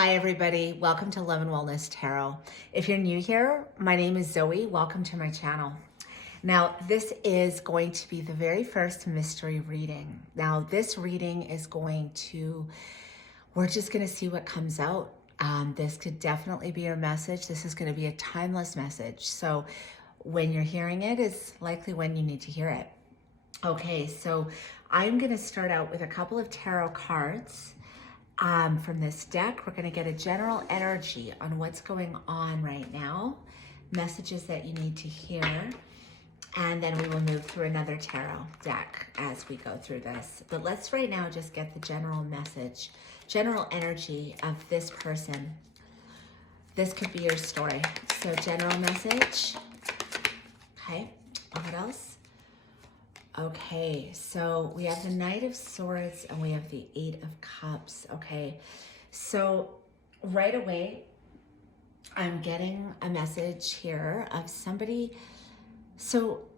Hi everybody, welcome to Love and Wellness Tarot. If you're new here, my name is Zoe. Welcome to my channel. Now, this is going to be the very first mystery reading. Now, this reading is we're just going to see what comes out. This could definitely be your message. This is going to be a timeless message. So when you're hearing it is likely when you need to hear it. Okay, so I'm going to start out with a couple of tarot cards. From this deck, we're going to get a general energy on what's going on right now, messages that you need to hear, and then we will move through another tarot deck as we go through this. But let's right now just get the general message, general energy of this person. This could be your story. So general message. Okay, what else? Okay, so we have the Knight of Swords and we have the Eight of Cups. Okay, so right away, I'm getting a message here of somebody. So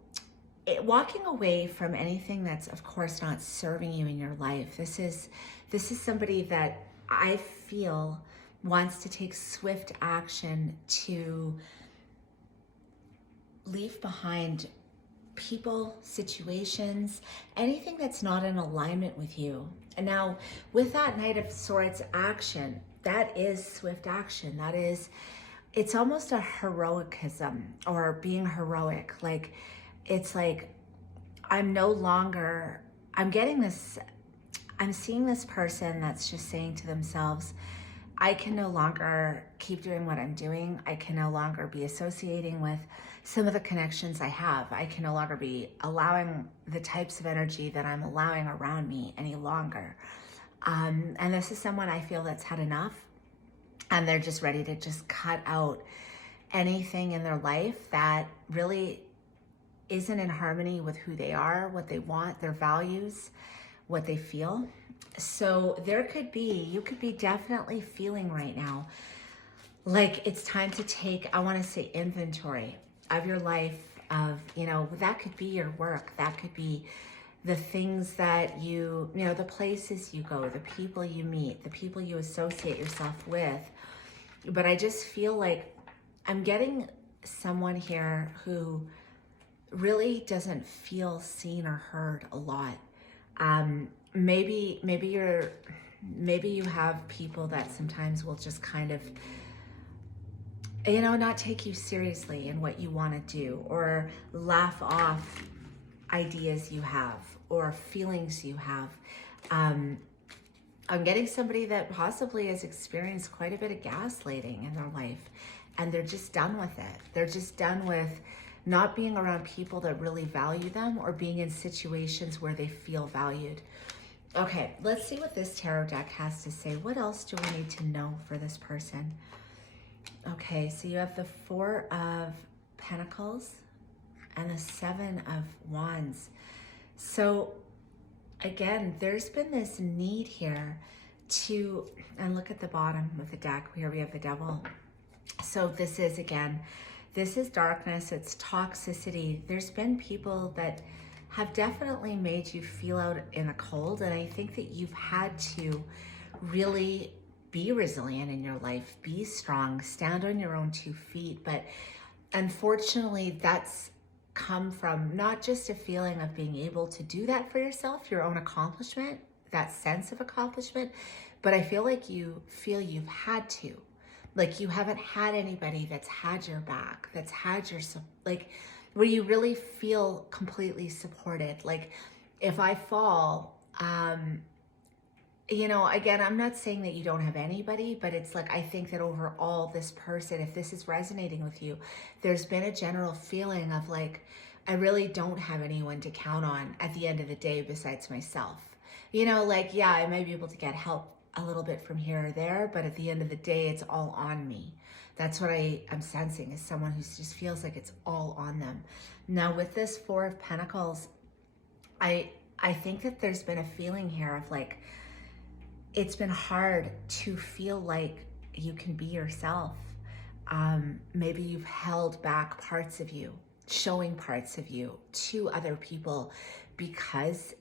walking away from anything that's, of course, not serving you in your life. This is somebody that I feel wants to take swift action to leave behind people, situations, anything that's not in alignment with you. And now with that Knight of Swords action, that is swift action. It's almost a heroicism or being heroic. Like, it's like, I'm seeing this person that's just saying to themselves, I can no longer keep doing what I'm doing. I can no longer be associating with some of the connections I have. I can no longer be allowing the types of energy that I'm allowing around me any longer. And this is someone I feel that's had enough, and they're just ready to just cut out anything in their life that really isn't in harmony with who they are, what they want, their values, what they feel. So you could be definitely feeling right now like it's time to take, I want to say, inventory of your life, of, that could be your work. That could be the things that the places you go, the people you meet, the people you associate yourself with. But I just feel like I'm getting someone here who really doesn't feel seen or heard a lot. Maybe you have people that sometimes will just kind of, not take you seriously in what you want to do, or laugh off ideas you have or feelings you have. I'm getting somebody that possibly has experienced quite a bit of gaslighting in their life, and they're just done with it. They're just done with not being around people that really value them, or being in situations where they feel valued. Okay, let's see what this tarot deck has to say. What else do we need to know for this person? Okay, so you have the Four of Pentacles and the Seven of Wands. So again, there's been this need here and look at the bottom of the deck, here we have the Devil. So this is darkness, it's toxicity. There's been people that have definitely made you feel out in the cold, and I think that you've had to really be resilient in your life, be strong, stand on your own 2 feet. But unfortunately, that's come from not just a feeling of being able to do that for yourself, your own accomplishment, that sense of accomplishment, but I feel like you feel you've had to. Like, you haven't had anybody that's had your back, that's had your, like, where you really feel completely supported. Like, if I fall, again, I'm not saying that you don't have anybody, but it's like, I think that overall this person, if this is resonating with you, there's been a general feeling of like, I really don't have anyone to count on at the end of the day besides myself. Like, yeah, I might be able to get help a little bit from here or there, but at the end of the day, it's all on me. That's what I'm sensing, is someone who just feels like it's all on them. Now with this Four of Pentacles, I think that there's been a feeling here of like, it's been hard to feel like you can be yourself. Maybe you've held back parts of you, showing parts of you to other people because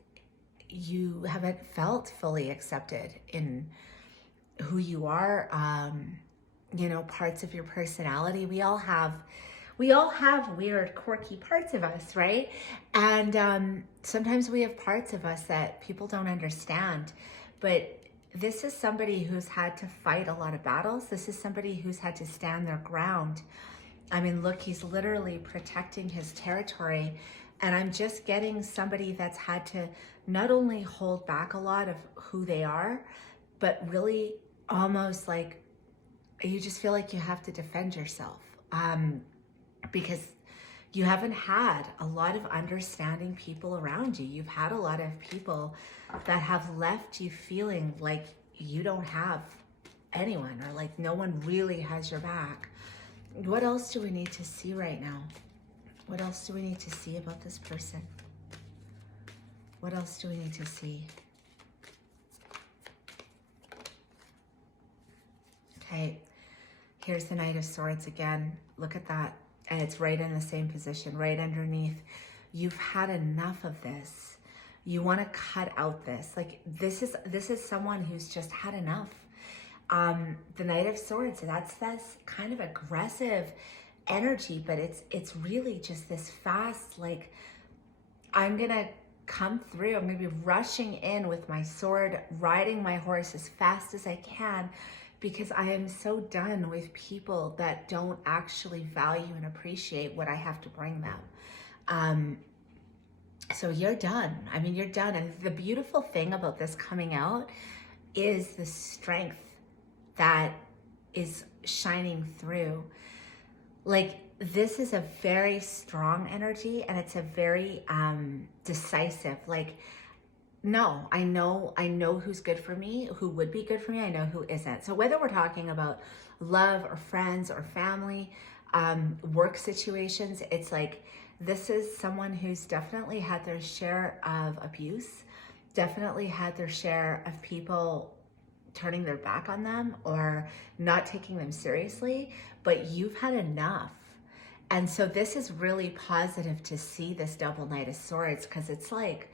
you haven't felt fully accepted in who you are, you know, parts of your personality. We all have weird, quirky parts of us, right? And sometimes we have parts of us that people don't understand. But this is somebody who's had to fight a lot of battles. This is somebody who's had to stand their ground. I mean, look, he's literally protecting his territory. And I'm just getting somebody that's had to not only hold back a lot of who they are, but really almost like you just feel like you have to defend yourself. Because you haven't had a lot of understanding people around you. You've had a lot of people that have left you feeling like you don't have anyone, or like no one really has your back. What else do we need to see right now? What else do we need to see about this person? What else do we need to see? Okay, here's the Knight of Swords again. Look at that. And it's right in the same position, right underneath. You've had enough of this. You want to cut out this. Like this is someone who's just had enough. The Knight of Swords, that's kind of aggressive energy, but it's really just this fast, like, I'm gonna come through. I'm gonna be rushing in with my sword, riding my horse as fast as I can, because I am so done with people that don't actually value and appreciate what I have to bring them. So you're done. I mean, you're done. And the beautiful thing about this coming out is the strength that is shining through. Like, this is a very strong energy, and it's a very decisive, like, no, I know who's good for me, who would be good for me. I know who isn't. So whether we're talking about love or friends or family, work situations, it's like, this is someone who's definitely had their share of abuse, definitely had their share of people turning their back on them or not taking them seriously, but you've had enough. And so this is really positive to see this double Knight of Swords, because it's like,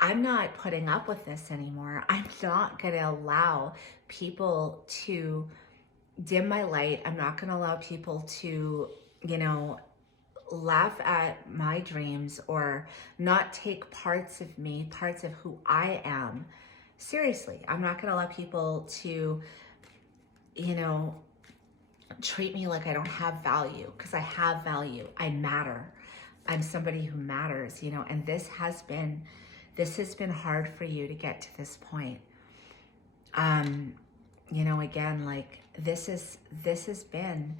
I'm not putting up with this anymore. I'm not going to allow people to dim my light. I'm not going to allow people to, you know, laugh at my dreams or not take parts of me, parts of who I am, seriously. I'm not going to allow people to, you know, treat me like I don't have value, because I have value. I matter. I'm somebody who matters, you know, and this has been hard for you to get to this point. You know, again, like this has been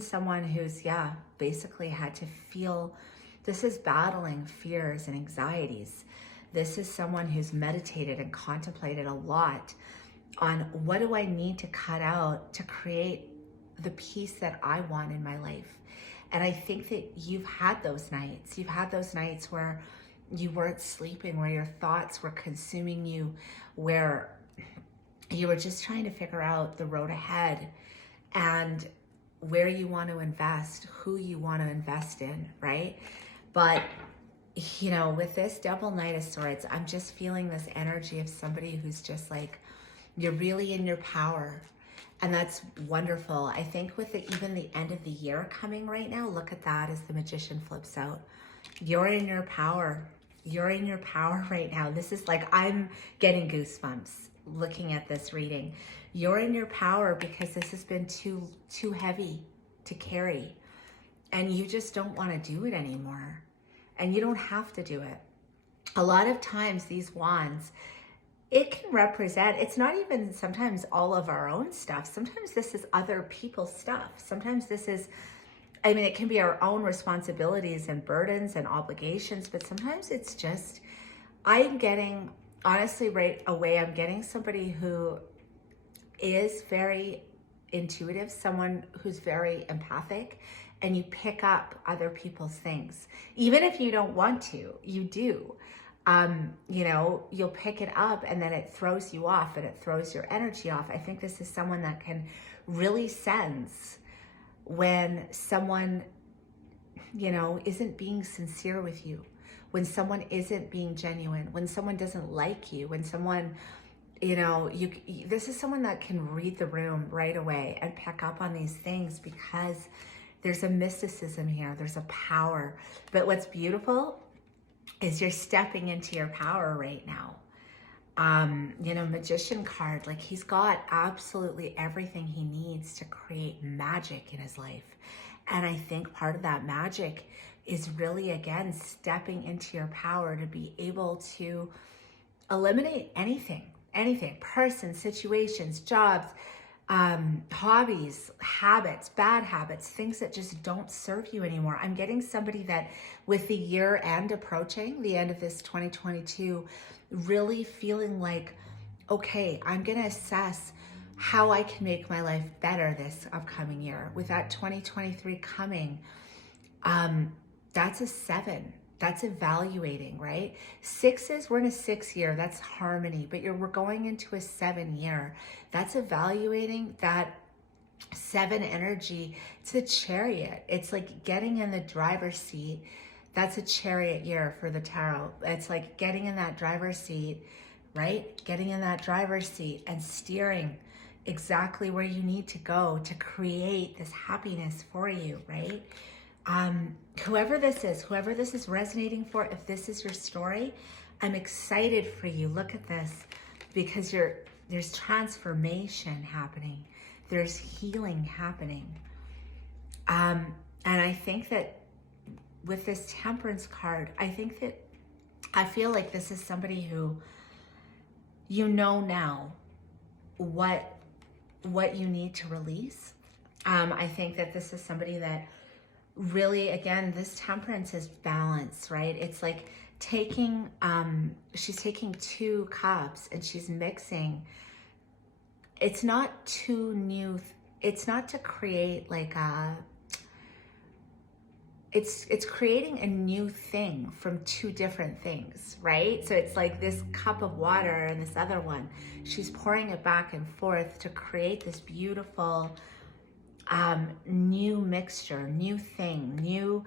someone who's, yeah, basically had to feel, this is battling fears and anxieties. This is someone who's meditated and contemplated a lot on, what do I need to cut out to create the peace that I want in my life? And I think that you've had those nights. You've had those nights where you weren't sleeping, where your thoughts were consuming you, where you were just trying to figure out the road ahead and where you want to invest, who you want to invest in, right? But, you know, with this double Knight of Swords, I'm just feeling this energy of somebody who's just like, you're really in your power. And that's wonderful. I think with even the end of the year coming right now, look at that as the Magician flips out. You're in your power. You're in your power right now. This is like, I'm getting goosebumps looking at this reading. You're in your power because this has been too heavy to carry. And you just don't want to do it anymore. And you don't have to do it. A lot of times these wands, it can represent, it's not even sometimes all of our own stuff. Sometimes this is other people's stuff. Sometimes this is, I mean, it can be our own responsibilities and burdens and obligations, but sometimes it's just, I'm getting, honestly, right away, I'm getting somebody who is very intuitive, someone who's very empathic, and you pick up other people's things. Even if you don't want to, you do. You know, you'll pick it up and then it throws you off and it throws your energy off. I think this is someone that can really sense when someone, you know, isn't being sincere with you, when someone isn't being genuine, when someone doesn't like you, when someone you know, this is someone that can read the room right away and pick up on these things because there's a mysticism here. There's a power. But what's beautiful is you're stepping into your power right now. You know, Magician card, like he's got absolutely everything he needs to create magic in his life. And I think part of that magic is really, again, stepping into your power to be able to eliminate anything, person, situations, jobs, hobbies, habits, bad habits, things that just don't serve you anymore. I'm getting somebody that with the year end approaching, the end of this 2022, really feeling like, okay, I'm going to assess how I can make my life better this upcoming year. With that 2023 coming, that's a 7. That's evaluating, right? 6s, we're in a 6 year, that's harmony, but we're going into a 7 year. That's evaluating. That 7 energy. It's a chariot. It's like getting in the driver's seat. That's a chariot year for the tarot. It's like getting in that driver's seat, right? Getting in that driver's seat and steering exactly where you need to go to create this happiness for you, right? Whoever this is resonating for, if this is your story, I'm excited for you. Look at this, because there's transformation happening. There's healing happening. And I think that with this Temperance card, I feel like this is somebody who, you know now what you need to release. I think that this is somebody that really, again, this Temperance is balance, right? It's like taking, she's taking 2 cups and she's mixing. It's not too new. It's not to create like it's creating a new thing from 2 different things, right? So it's like this cup of water and this other one. She's pouring it back and forth to create this beautiful new mixture, new thing,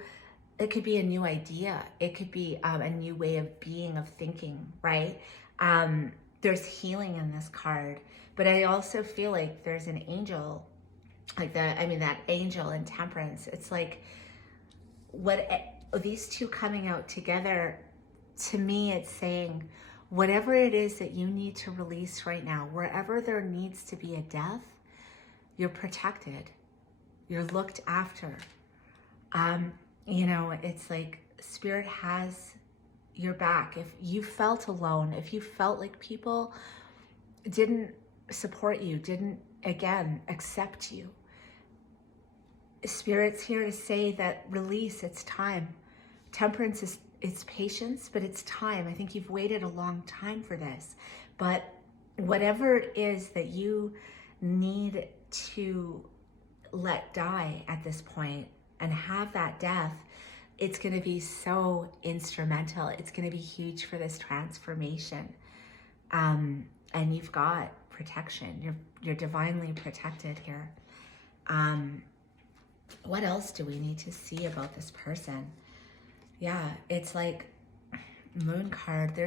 it could be a new idea. It could be a new way of being, of thinking, right? There's healing in this card, but I also feel like there's an angel, like that angel in Temperance. It's like these 2 coming out together, to me, it's saying, whatever it is that you need to release right now, wherever there needs to be a death, you're protected. You're looked after. You know, it's like Spirit has your back. If you felt alone, if you felt like people didn't support you, didn't, again, accept you, Spirit's here to say that release, it's time. Temperance is, it's patience, but it's time. I think you've waited a long time for this. But whatever it is that you need to let die at this point and have that death, it's going to be so instrumental. It's going to be huge for this transformation. And you've got protection. You're divinely protected here. What else do we need to see about this person? Yeah, it's like Moon card.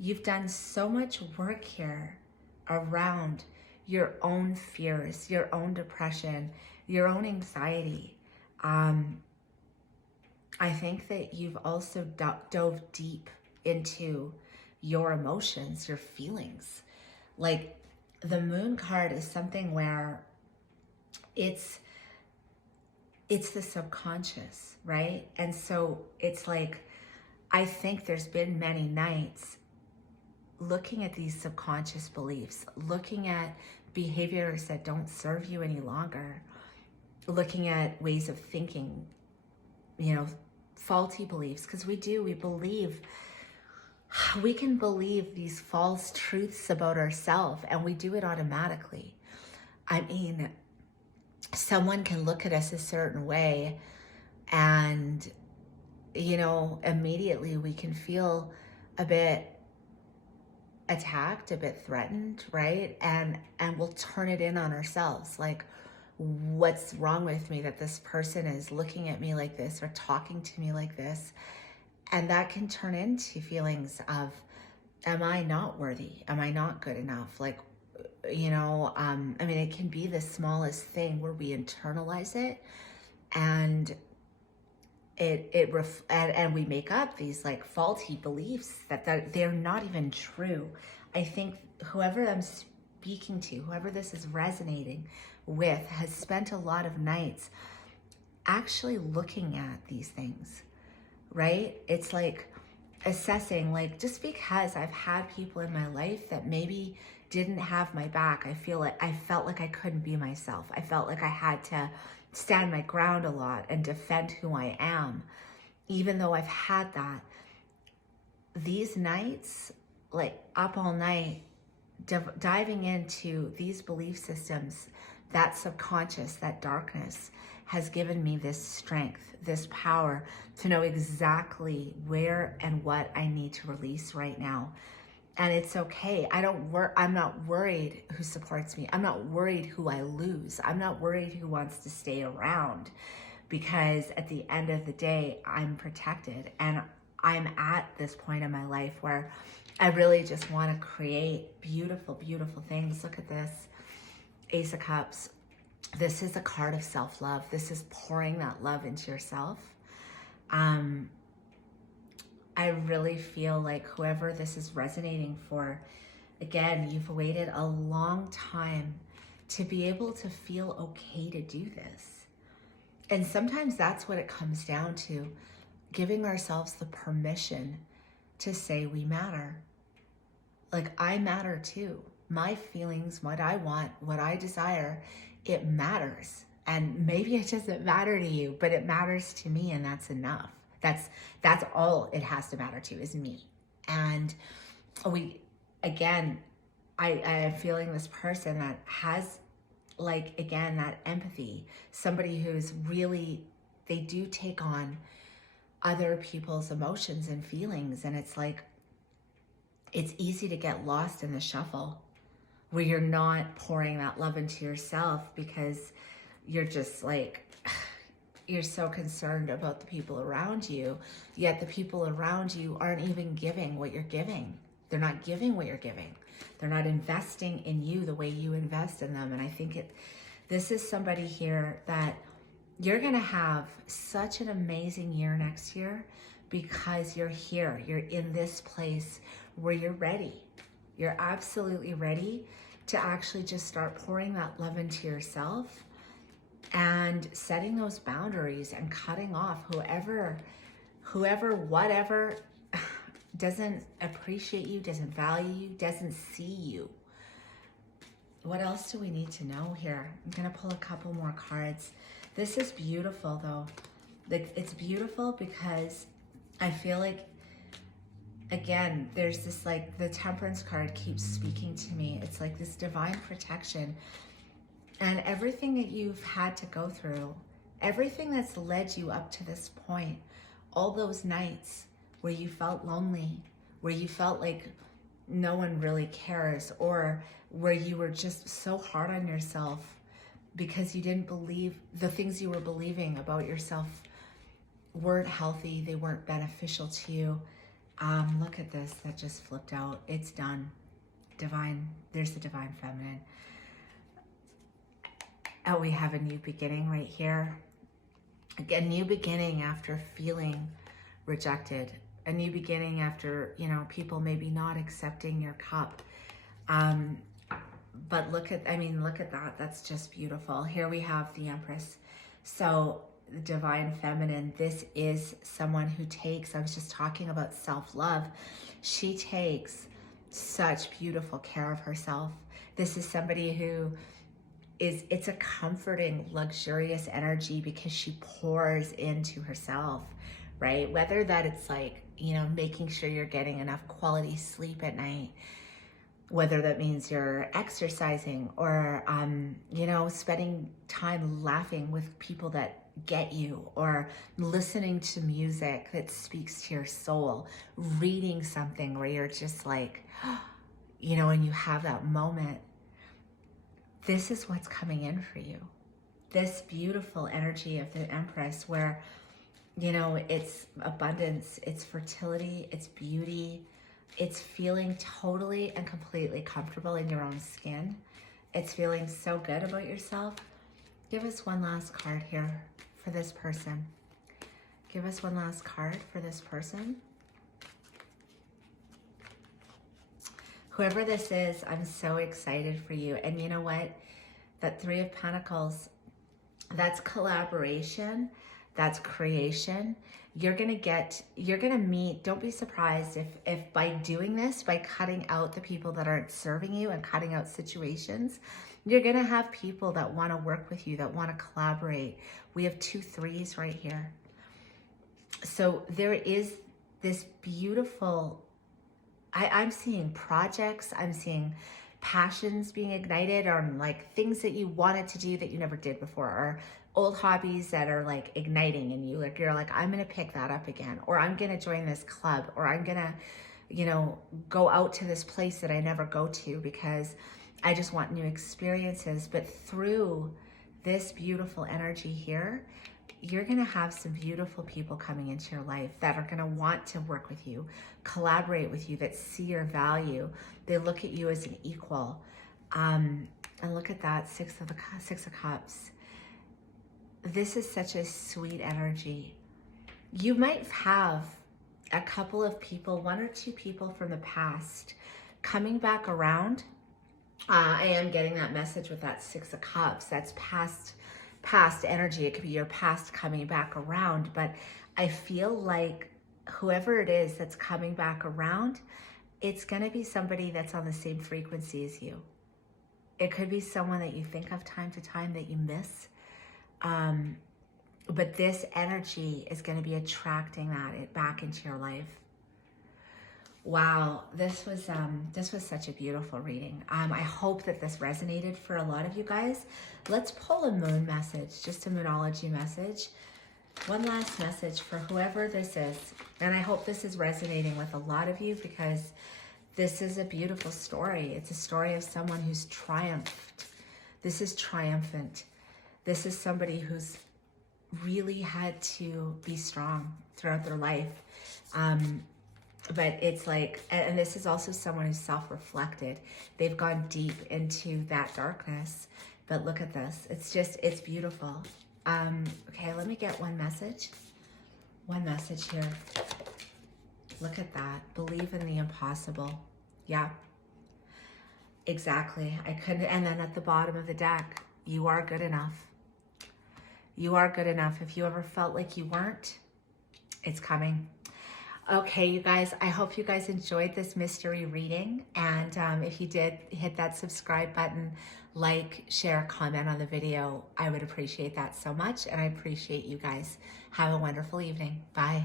You've done so much work here around your own fears, your own depression, your own anxiety. I think that you've also dove deep into your emotions, your feelings. Like the Moon card is something where it's the subconscious, right? And so it's like, I think there's been many nights looking at these subconscious beliefs, looking at behaviors that don't serve you any longer, looking at ways of thinking, you know, faulty beliefs, because we can believe these false truths about ourselves, and we do it automatically. I mean, someone can look at us a certain way and, you know, immediately we can feel a bit attacked, a bit threatened, right? And we'll turn it in on ourselves. Like, what's wrong with me that this person is looking at me like this or talking to me like this? And that can turn into feelings of am I not worthy? Am I not good enough? Like, you know, I mean, it can be the smallest thing where we internalize it, and and we make up these like faulty beliefs that they're not even true. I think whoever I'm speaking to, whoever this is resonating with, has spent a lot of nights actually looking at these things, right? It's like assessing, like, just because I've had people in my life that maybe didn't have my back, I felt like I couldn't be myself. I felt like I had to stand my ground a lot and defend who I am. Even though I've had that, these nights, like up all night, diving into these belief systems, that subconscious, that darkness, has given me this strength, this power to know exactly where and what I need to release right now. And it's okay. I'm not worried who supports me. I'm not worried who I lose. I'm not worried who wants to stay around, because at the end of the day, I'm protected. And I'm at this point in my life where I really just want to create beautiful, beautiful things. Look at this, Ace of Cups. This is a card of self-love. This is pouring that love into yourself. I really feel like whoever this is resonating for, again, you've waited a long time to be able to feel okay to do this. And sometimes that's what it comes down to, giving ourselves the permission to say we matter. Like, I matter too. My feelings, what I want, what I desire, it matters. And maybe it doesn't matter to you, but it matters to me, and that's enough. That's all it has to matter to, is me. And I am feeling this person that has, like, again, that empathy, somebody who's really, they do take on other people's emotions and feelings. And it's like, it's easy to get lost in the shuffle where you're not pouring that love into yourself, because you're just like, you're so concerned about the people around you, yet the people around you aren't even giving what you're giving. They're not giving what you're giving. They're not investing in you the way you invest in them. And I think this is somebody here that you're gonna have such an amazing year next year, because you're here. You're in this place where you're ready. You're absolutely ready to actually just start pouring that love into yourself and setting those boundaries and cutting off whoever, whatever doesn't appreciate you, doesn't value you, doesn't see you. What else do we need to know here? I'm gonna pull a couple more cards. This is beautiful though. Like, it's beautiful because I feel like, again, there's this, like, the Temperance card keeps speaking to me. It's like this divine protection. And everything that you've had to go through, everything that's led you up to this point, all those nights where you felt lonely, where you felt like no one really cares, or where you were just so hard on yourself because you didn't believe the things you were believing about yourself weren't healthy, they weren't beneficial to you. Look at this, that just flipped out. It's done. Divine, there's the Divine Feminine. Oh, we have a new beginning right here. A new beginning after feeling rejected. A new beginning after, you know, people maybe not accepting your cup. But look at that. That's just beautiful. Here we have the Empress. So the Divine Feminine, this is someone who takes, I was just talking about self-love. She takes such beautiful care of herself. This is somebody who it's a comforting, luxurious energy because she pours into herself, right? Whether that it's like, you know, making sure you're getting enough quality sleep at night, whether that means you're exercising or, you know, spending time laughing with people that get you, or listening to music that speaks to your soul, reading something where you're just like, you know, and you have that moment. This is what's coming in for you. This beautiful energy of the Empress where, you know, it's abundance, it's fertility, it's beauty, It's feeling totally and completely comfortable in your own skin. It's feeling so good about yourself. Give us one last card here for this person. Give us one last card for this person. Whoever this is, I'm so excited for you. And you know what? That Three of Pentacles, that's collaboration, that's creation. You're gonna meet, don't be surprised if by doing this, by cutting out the people that aren't serving you and cutting out situations, you're gonna have people that wanna work with you, that wanna collaborate. We have 2 3s right here. So there is this beautiful, I'm seeing projects, I'm seeing passions being ignited, or like things that you wanted to do that you never did before, or old hobbies that are like igniting in you. Like you're like, I'm gonna pick that up again, or I'm gonna join this club, or I'm gonna, you know, go out to this place that I never go to because I just want new experiences. But through this beautiful energy here, you're gonna have some beautiful people coming into your life that are gonna want to work with you, collaborate with you, that see your value. They look at you as an equal. And look at that, Six of Cups. This is such a sweet energy. You might have a couple of people, 1 or 2 people from the past coming back around. I am getting that message with that 6 of Cups. That's past energy. It could be your past coming back around, but I feel like whoever it is that's coming back around, it's going to be somebody that's on the same frequency as you. It could be someone that you think of time to time that you miss. But this energy is going to be attracting that back into your life. Wow, this was such a beautiful reading. I hope that this resonated for a lot of you guys. Let's pull a moon message, just a moonology message. One last message for whoever this is. And I hope this is resonating with a lot of you, because this is a beautiful story. It's a story of someone who's triumphed. This is triumphant. This is somebody who's really had to be strong throughout their life. But it's like, and this is also someone who's self-reflected. They've gone deep into that darkness. But look at this. It's beautiful. Okay, let me get one message. One message here. Look at that. Believe in the impossible. Yeah, exactly. I couldn't. And then at the bottom of the deck, you are good enough. You are good enough. If you ever felt like you weren't, it's coming. Okay, you guys, I hope you guys enjoyed this mystery reading. And if you did, hit that subscribe button, like, share, comment on the video. I would appreciate that so much. And I appreciate you guys. Have a wonderful evening. Bye.